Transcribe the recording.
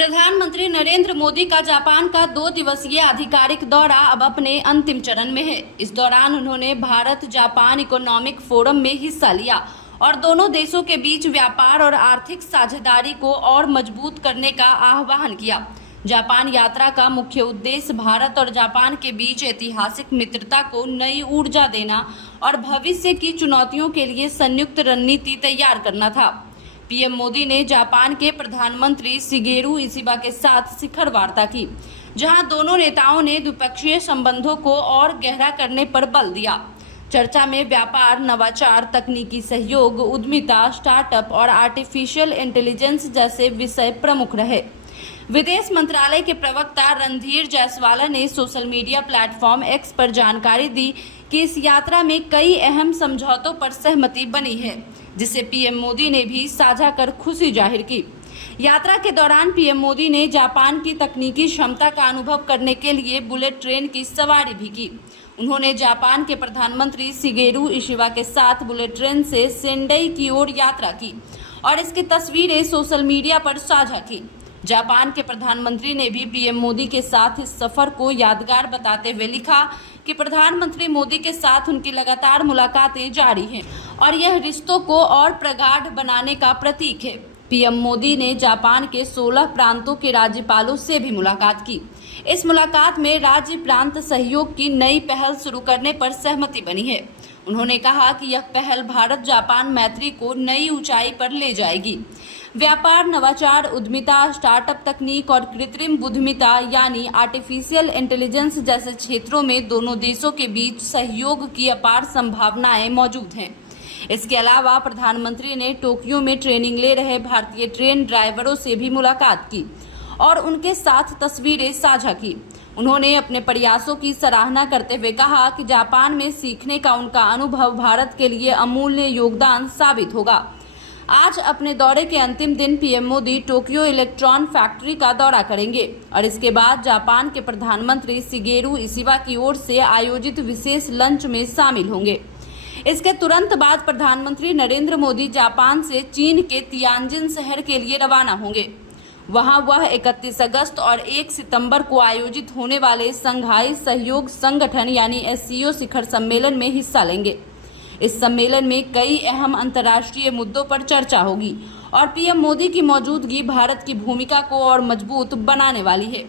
प्रधानमंत्री नरेंद्र मोदी का जापान का 2 दिवसीय आधिकारिक दौरा अब अपने अंतिम चरण में है। इस दौरान उन्होंने भारत जापान इकोनॉमिक फोरम में हिस्सा लिया और दोनों देशों के बीच व्यापार और आर्थिक साझेदारी को और मजबूत करने का आह्वान किया। जापान यात्रा का मुख्य उद्देश्य भारत और जापान के बीच ऐतिहासिक मित्रता को नई ऊर्जा देना और भविष्य की चुनौतियों के लिए संयुक्त रणनीति तैयार करना था। पीएम मोदी ने जापान के प्रधानमंत्री शिगेरू इशिबा के साथ शिखर वार्ता की, जहां दोनों नेताओं ने द्विपक्षीय संबंधों को और गहरा करने पर बल दिया। चर्चा में व्यापार, नवाचार, तकनीकी सहयोग, उद्यमिता, स्टार्टअप और आर्टिफिशियल इंटेलिजेंस जैसे विषय प्रमुख रहे। विदेश मंत्रालय के प्रवक्ता रणधीर जायसवाल ने सोशल मीडिया प्लेटफॉर्म एक्स पर जानकारी दी कि इस यात्रा में कई अहम समझौतों पर सहमति बनी है, जिसे पीएम मोदी ने भी साझा कर खुशी जाहिर की। यात्रा के दौरान पीएम मोदी ने जापान की तकनीकी क्षमता का अनुभव करने के लिए बुलेट ट्रेन की सवारी भी की। उन्होंने जापान के प्रधानमंत्री शिगेरू इशिबा के साथ बुलेट ट्रेन से सेंडई की ओर यात्रा की और इसकी तस्वीरें सोशल मीडिया पर साझा की। जापान के प्रधानमंत्री ने भी पीएम मोदी के साथ इस सफर को यादगार बताते हुए लिखा कि प्रधानमंत्री मोदी के साथ उनकी लगातार मुलाकातें जारी हैं और यह रिश्तों को और प्रगाढ़ बनाने का प्रतीक है। पीएम मोदी ने जापान के 16 प्रांतों के राज्यपालों से भी मुलाकात की। इस मुलाकात में राज्य प्रांत सहयोग की नई पहल शुरू करने पर सहमति बनी है। उन्होंने कहा कि यह पहल भारत जापान मैत्री को नई ऊंचाई पर ले जाएगी। व्यापार, नवाचार, उद्यमिता, स्टार्टअप, तकनीक और कृत्रिम बुद्धिमत्ता यानी आर्टिफिशियल इंटेलिजेंस जैसे क्षेत्रों में दोनों देशों के बीच सहयोग की अपार संभावनाएं मौजूद हैं। इसके अलावा प्रधानमंत्री ने टोक्यो में ट्रेनिंग ले रहे भारतीय ट्रेन ड्राइवरों से भी मुलाकात की और उनके साथ तस्वीरें साझा की। उन्होंने अपने प्रयासों की सराहना करते हुए कहा कि जापान में सीखने का उनका अनुभव भारत के लिए अमूल्य योगदान साबित होगा। आज अपने दौरे के अंतिम दिन PM Modi Tokyo electron factory का दौरा करेंगे और इसके बाद जापान के प्रधानमंत्री शिगेरू इशिबा की ओर से आयोजित विशेष लंच में शामिल होंगे। इसके तुरंत बाद प्रधानमंत्री नरेंद्र मोदी जापान से चीन के तियानजिन शहर के लिए रवाना होंगे। वहां वह 31 अगस्त और 1 सितंबर को आयोजित होने वाले शंघाई सहयोग संगठन यानी एससीओ शिखर सम्मेलन में हिस्सा लेंगे। इस सम्मेलन में कई अहम अंतर्राष्ट्रीय मुद्दों पर चर्चा होगी और पीएम मोदी की मौजूदगी भारत की भूमिका को और मजबूत बनाने वाली है।